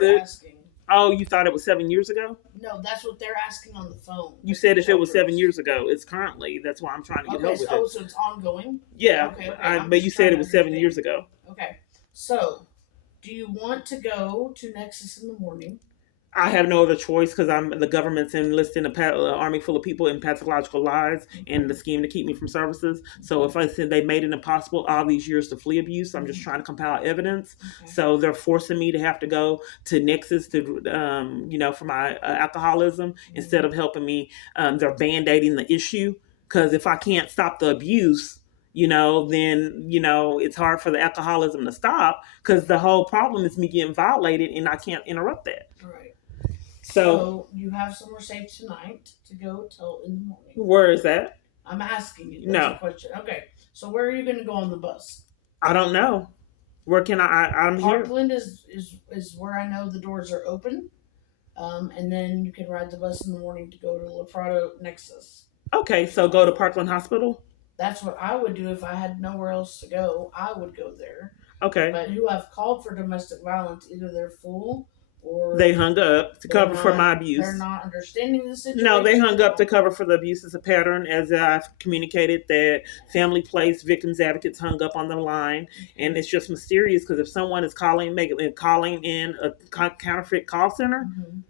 they're the. asking. Oh, you thought it was 7 years ago? No, that's what they're asking on the phone. You said if it was 7 years ago, it's currently. That's why I'm trying to get help with it. So it's ongoing? Yeah, Okay. but you said it was 7 years ago. Okay, so do you want to go to Nexus in the morning? I have no other choice because the government's enlisting an army full of people in pathological lies and the scheme to keep me from services. So if I said they made it impossible all these years to flee abuse, I'm just trying to compile evidence. Okay. So they're forcing me to have to go to Nexus to, for my alcoholism instead of helping me. They're band-aiding the issue because if I can't stop the abuse, then, it's hard for the alcoholism to stop because the whole problem is me getting violated and I can't interrupt that. Right. So you have somewhere safe tonight to go till in the morning. Where is that? I'm asking you. That's a question. Okay. So where are you going to go on the bus? I don't know. Where can I'm here. Parkland is where I know the doors are open. And then you can ride the bus in the morning to go to La Prado Nexus. Okay, so go to Parkland Hospital? That's what I would do if I had nowhere else to go. I would go there. Okay. But who have called for domestic violence, either they're full or they hung up to cover for my abuse. They're not understanding the situation. No, they hung up to cover for the abuse as a pattern, as I've communicated that Family Place Victims Advocates hung up on the line, and it's just mysterious because if someone is calling in a counterfeit call center. Mm-hmm.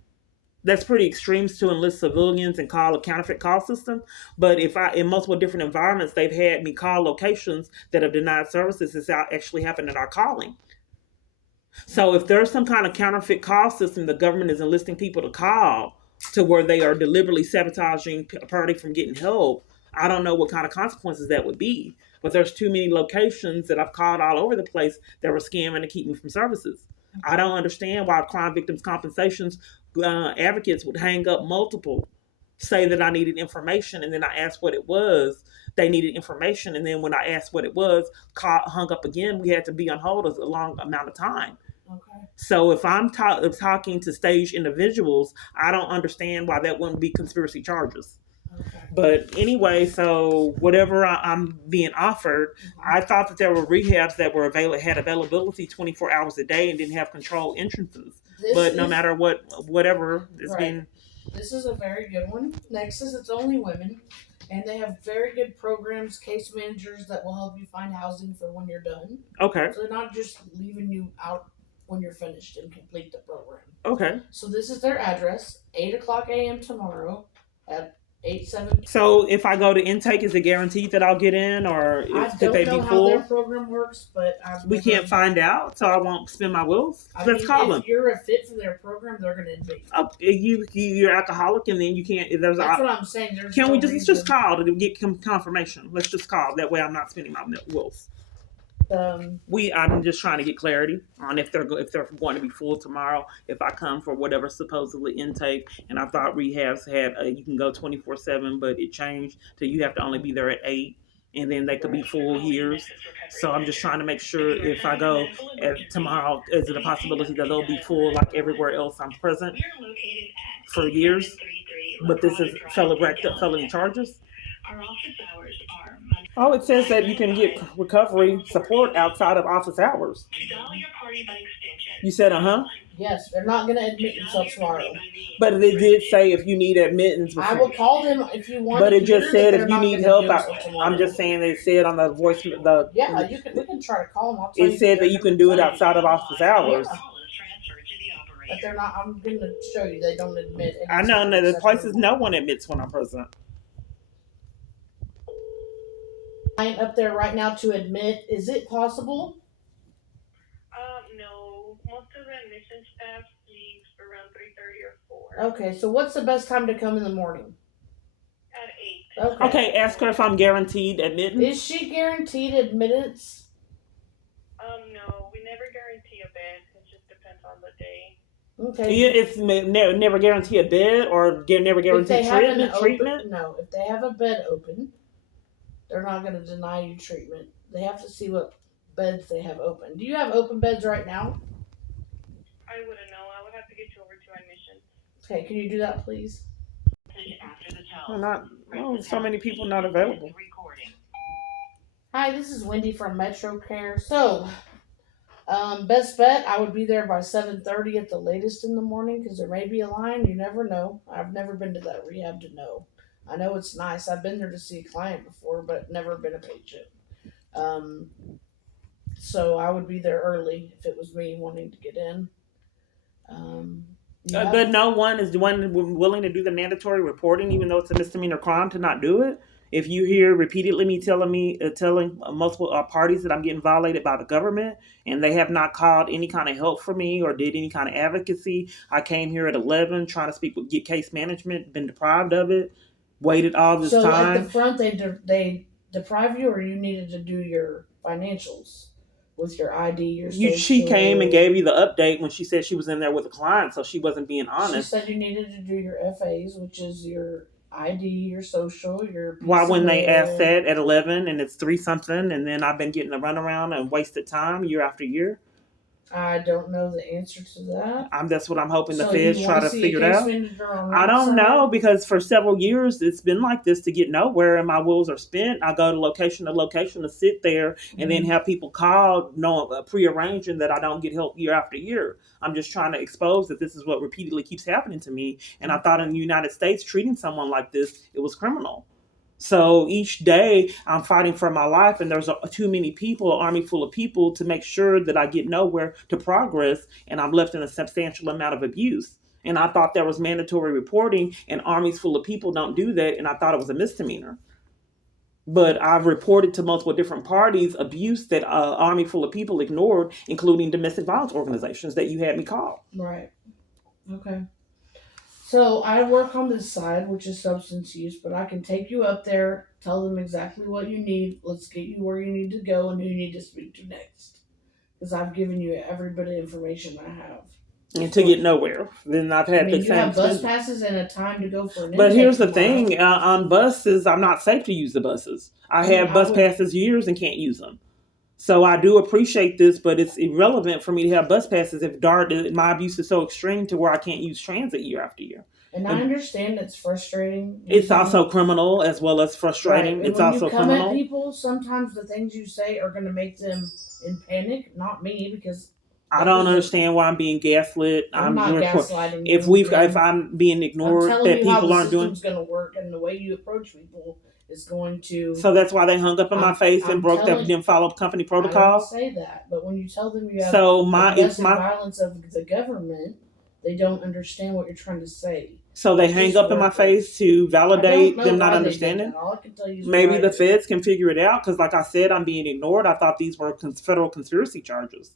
That's pretty extreme to enlist civilians and call a counterfeit call system. But if in multiple different environments, they've had me call locations that have denied services. It's actually happened in our calling. So if there's some kind of counterfeit call system, the government is enlisting people to call to where they are deliberately sabotaging a party from getting help. I don't know what kind of consequences that would be. But there's too many locations that I've called all over the place that were scamming to keep me from services. I don't understand why crime victims compensations advocates would hang up multiple, say that I needed information, and then I asked what it was. They needed information, and then when I asked what it was, hung up again. We had to be on hold a long amount of time. Okay. So if I'm talking to staged individuals, I don't understand why that wouldn't be conspiracy charges. Okay. But anyway, so whatever I'm being offered, I thought that there were rehabs that were had availability 24 hours a day and didn't have controlled entrances. No matter whatever it's been. This is a very good one. Nexus, it's only women, and they have very good programs, case managers that will help you find housing for when you're done. Okay. So they're not just leaving you out when you're finished and complete the program. Okay. So this is their address, 8:00 a.m. tomorrow at 8-7. So if I go to intake, is it guaranteed that I'll get in, or could they be full? I don't know how their program works, but we can't find out, so I won't spend my wills. Let's call them. If you're a fit for their program, they're going to invite you. You're alcoholic, and then you can't. That's what I'm saying. Let's just call to get confirmation. Let's just call. That way, I'm not spending my wills. I'm just trying to get clarity on if they're going to be full tomorrow. If I come for whatever supposedly intake, and I thought rehabs had you can go 24/7, but it changed to you have to only be there at 8, and then they could be full years. So I'm just trying to make sure if I go tomorrow, is it a possibility that they'll be full like everywhere else I'm present for years? But this is felony charges. Our office hours are Oh, it says that you can get recovery support outside of office hours. your party by extension. You said, Yes, they're not going to admit you until tomorrow. But it did say if you need admittance. I will call them if you want. But it just said if you need help. I'm just saying they said on the voice. We can try to call them. It said that you can do it outside of office hours. But they're not. I'm going to show you. They don't admit. I know. No, the places no one admits when I'm present. Up there right now to admit. Is it possible? No. Most of the admission staff leaves around 3:30 or 4. Okay, so what's the best time to come in the morning? At 8. Okay, ask her if I'm guaranteed admittance. Is she guaranteed admittance? No, we never guarantee a bed. It just depends on the day. Okay. It's never guarantee a bed or never guarantee treatment? No, if they have a bed open, they're not going to deny you treatment. They have to see what beds they have open. Do you have open beds right now? I wouldn't know. I would have to get you over to admission. Okay, can you do that, please? So many people not available. Hi, this is Wendy from Metro Care. So, Best bet, I would be there by 7:30 at the latest in the morning because there may be a line. You never know. I've never been to that rehab to know. I know it's nice. I've been there to see a client before, but never been a patient. Um, so I would be there early if it was me wanting to get in. Um, yeah, But no one is willing to do the mandatory reporting, even though it's a misdemeanor crime to not do it. If you hear repeatedly telling multiple parties that I'm getting violated by the government, and they have not called any kind of help for me or did any kind of advocacy. I came here at 11 trying to speak with get case management, been deprived of it, waited all this so time. at the front, they deprive you, or you needed to do your financials with your ID, your social. She came and gave you the update when she said she was in there with a client, so she wasn't being honest. She said you needed to do your FAs, which is your ID, your social, your. Why when they asked that at 11 and it's 3 something, and then I've been getting a runaround and wasted time year after year? I don't know the answer to that. That's what I'm hoping the So feds you try wanna to see a figure it case out. manager on I that don't side? know, because for several years it's been like this to get nowhere, and my wheels are spent. I go to location to sit there, and then have people call, prearranging that I don't get help year after year. I'm just trying to expose that this is what repeatedly keeps happening to me, and I thought in the United States treating someone like this, it was criminal. So each day I'm fighting for my life, and there's too many people, an army full of people, to make sure that I get nowhere to progress, and I'm left in a substantial amount of abuse. And I thought there was mandatory reporting, and armies full of people don't do that, and I thought it was a misdemeanor. But I've reported to multiple different parties abuse that army full of people ignored, including domestic violence organizations that you had me call. Right. Okay. So I work on this side, which is substance use, but I can take you up there, tell them exactly what you need. Let's get you where you need to go and who you need to speak to next. Because I've given you every bit of information I have. And to get nowhere, then I've had the you same. have bus passes and a time to go for an But intake here's the tomorrow. thing: on buses, I'm not safe to use the buses. I have bus passes years and can't use them. So I do appreciate this, but it's irrelevant for me to have bus passes if my abuse is so extreme to where I can't use transit year after year. And I understand it's frustrating. It's also criminal as well as frustrating. Right. It's when also you come criminal. At people, sometimes the things you say are going to make them in panic. Not me, because I don't understand why I'm being gaslit. I'm not gaslighting you. If I'm being ignored, that people aren't doing. It's going to work, and the way you approach people is going to. So that's why they hung up in my face and didn't follow company protocols. I don't say that, but when you tell them you have violence of the government, they don't understand what you're trying to say. So they hang up in my face to validate them not understanding. All I can tell you is maybe the feds can figure it out, because like I said, I'm being ignored. I thought these were federal conspiracy charges.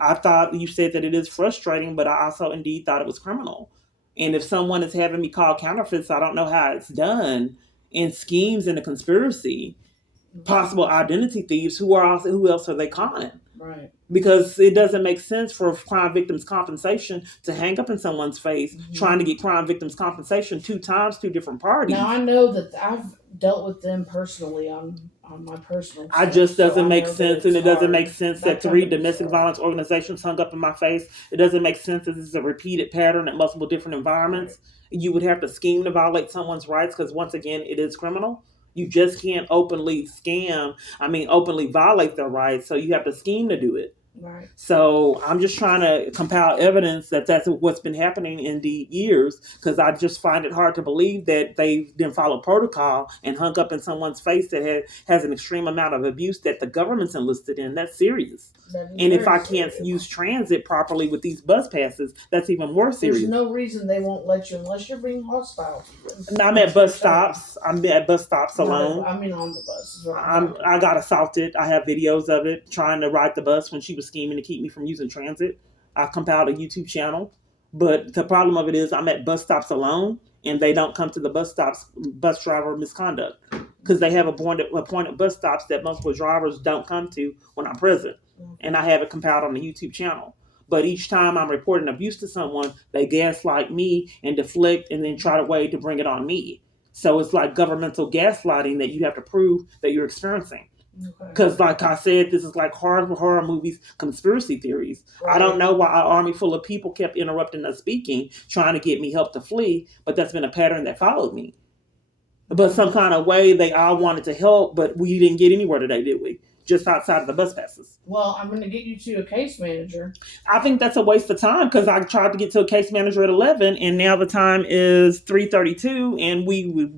I thought you said that it is frustrating, but I also indeed thought it was criminal. And if someone is having me call counterfeits, I don't know how it's done, in schemes in a conspiracy, possible identity thieves, who else are they calling? Right. Because it doesn't make sense for crime victims compensation to hang up in someone's face, trying to get crime victims compensation 2 times, 2 different parties. Now I know that I've dealt with them personally on my personal. I just doesn't make sense, and it doesn't make sense that 3 domestic violence organizations hung up in my face. It doesn't make sense that this is a repeated pattern at multiple different environments. Right. You would have to scheme to violate someone's rights, because once again, it is criminal. You just can't openly violate their rights, so you have to scheme to do it. Right. So I'm just trying to compile evidence that that's what's been happening in the years, because I just find it hard to believe that they didn't follow protocol and hung up in someone's face that has an extreme amount of abuse that the government's enlisted in. That's serious. And if I can't use transit properly with these bus passes, that's even more serious. There's no reason they won't let you unless you're being hostile to them. I'm at bus stops. I'm at bus stops alone. I mean on the bus. I got assaulted. I have videos of it, trying to ride the bus when she was scheming to keep me from using transit. I compiled a YouTube channel. But the problem of it is I'm at bus stops alone, and they don't come to the bus stops, bus driver misconduct, because they have appointed bus stops that multiple drivers don't come to when I'm present. And I have it compiled on the YouTube channel. But each time I'm reporting abuse to someone, they gaslight me and deflect and then try to way to bring it on me. So it's like governmental gaslighting that you have to prove that you're experiencing. Because like I said, this is like horror movies, conspiracy theories. Right. I don't know why our army full of people kept interrupting us speaking, trying to get me help to flee, but that's been a pattern that followed me. But some kind of way they all wanted to help, but we didn't get anywhere today, did we? just outside of the bus passes. Well, I'm going to get you to a case manager. I think that's a waste of time because I tried to get to a case manager at 11 and now the time is 3:32 and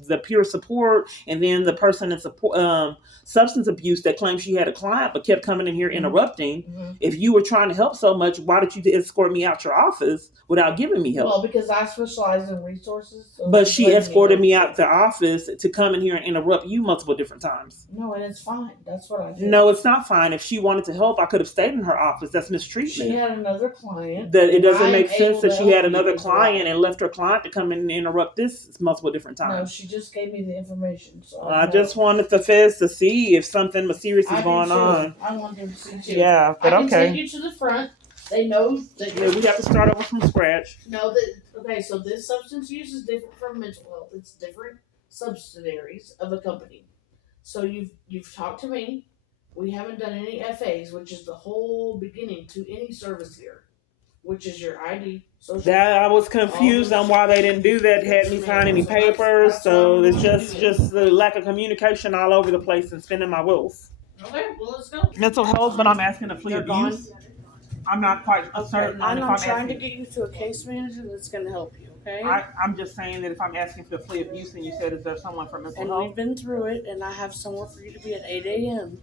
the peer support and then the person in support, substance abuse that claimed she had a client but kept coming in here interrupting. Mm-hmm. If you were trying to help so much, why did you escort me out your office without giving me help? Well, because I specialize in resources. So but she escorted me out the office to come in here and interrupt you multiple different times. No, and it's fine. That's what I did. No, it's not fine. If she wanted to help, I could have stayed in her office. That's mistreatment. She had another client. That it doesn't make sense that she had another client and left her client to come in and interrupt this multiple different times. No, she just gave me the information. So I just wanted the feds to see if something mysterious is going on. I want them to see too. Yeah, but I can okay. take you to the front. They know that we have to start over from scratch. No, that okay. So this substance use is different from mental health. It's different subsidiaries of a company. So you've talked to me. We haven't done any FAs, which is the whole beginning to any service here, which is your ID. That I was confused on why they didn't do that. Had me sign any papers, so it's just the lack of communication all over the place and spinning my wheels. Okay, well let's go. Mental health, but I'm asking to plea abuse. I'm not quite certain. I'm trying to get you to a case manager that's going to help you. Okay. I'm just saying that if I'm asking for the plea abuse, and you said, is there someone for mental health? And we've been through it, and I have somewhere for you to be at 8 a.m.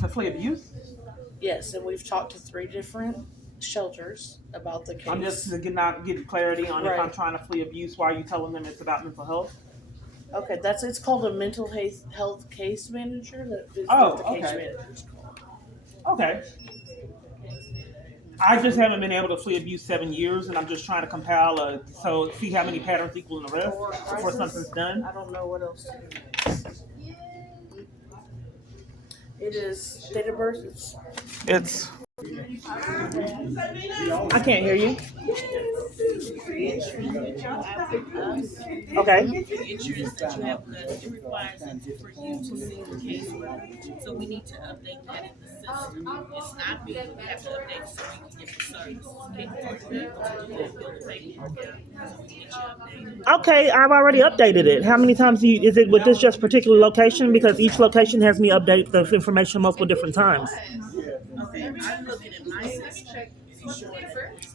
To plea abuse? Yes, and we've talked to 3 different shelters about the case. I'm just not getting clarity on if I'm trying to plea abuse. Why are you telling them it's about mental health? Okay, it's called a mental health case manager. That is what the case manager's called. Okay. I just haven't been able to plea abuse 7 years, and I'm just trying to compile see how many patterns equal an arrest before something's done. I don't know what else to do. It is date of birth. It's. I can't hear you. Okay. The insurance that you have with us, it requires for you to see the caseworker. So we need to update that in the system. It's not me, we have to update so we can get the service. Capable to be able to do that, build a payment account, so we can get you updated. Okay, I've already updated it. How many times is it with this just particular location? Because each location has me update the information multiple different times. Okay, I'm looking at my system. If you show it first,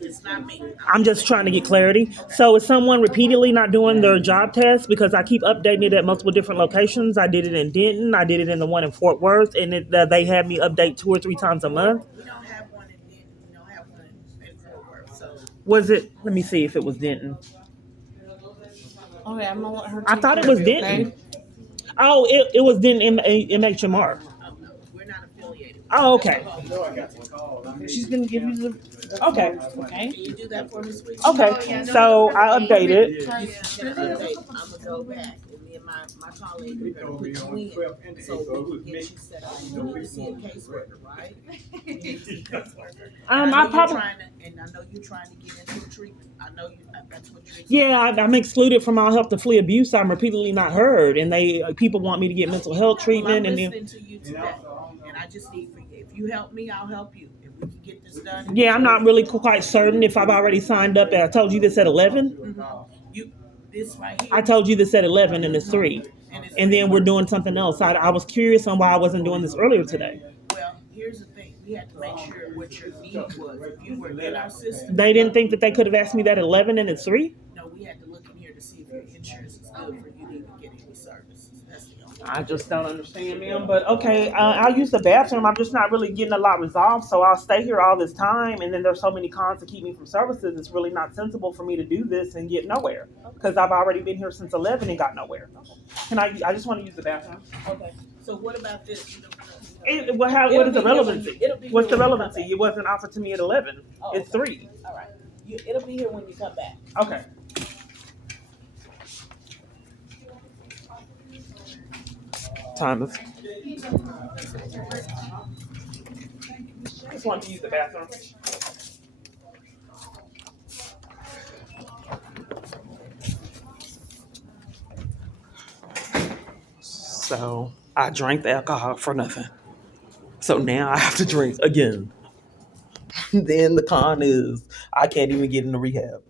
it's not me. I'm just trying to get clarity. So is someone repeatedly not doing their job test? Because I keep updating it at multiple different locations. I did it in Denton. I did it in the one in Fort Worth. And they had me update 2 or 3 times a month. We don't have one in Denton. We don't have one in Fort Worth. So was it? Let me see if it was Denton. Okay, I'm going to let her I thought it was Denton. Okay? Oh, it was Denton MHMR. Oh, no. We're not affiliated. Oh, okay. She's going to give you the okay. Okay. Can you do that for me, sweetie? Okay. So I updated. I'm gonna go back, and me and my colleague are gonna put you in, so we can get you set up. You need to see a caseworker, right? You need to see a caseworker. I know you're trying to get into a treatment. I know that's what you're. Yeah, I'm excluded from all help to flee abuse. I'm repeatedly not heard, and people want me to get mental health treatment. I'm listening to you today, and I just need for you. If you help me, I'll help you. We can get this done. Yeah, I'm not really quite certain if I've already signed up. I told you this at 11. Mm-hmm. This right here. I told you this at 11 and it's 3. And then we're doing something else. I was curious on why I wasn't doing this earlier today. Well, here's the thing. We had to make sure what your need was. If you were in our system. They didn't think that they could have asked me that at 11 and it's 3? No, we had to look in here to see if your insurance is good for you to even get any services. That's the only I just don't understand, ma'am. But okay, I'll use the bathroom. I'm just not really getting a lot resolved, so I'll stay here all this time. And then there's so many cons to keep me from services. It's really not sensible for me to do this and get nowhere because I've already been here since 11 and got nowhere. Can I just want to use the bathroom. Okay. So what about this? What is the relevancy? What's the relevancy? It wasn't offered to me at 11. Oh, it's 3. All right. It'll be here when you come back. Okay. Time is. I just want to use the bathroom. So I drank the alcohol for nothing. So now I have to drink again. Then the con is I can't even get into rehab.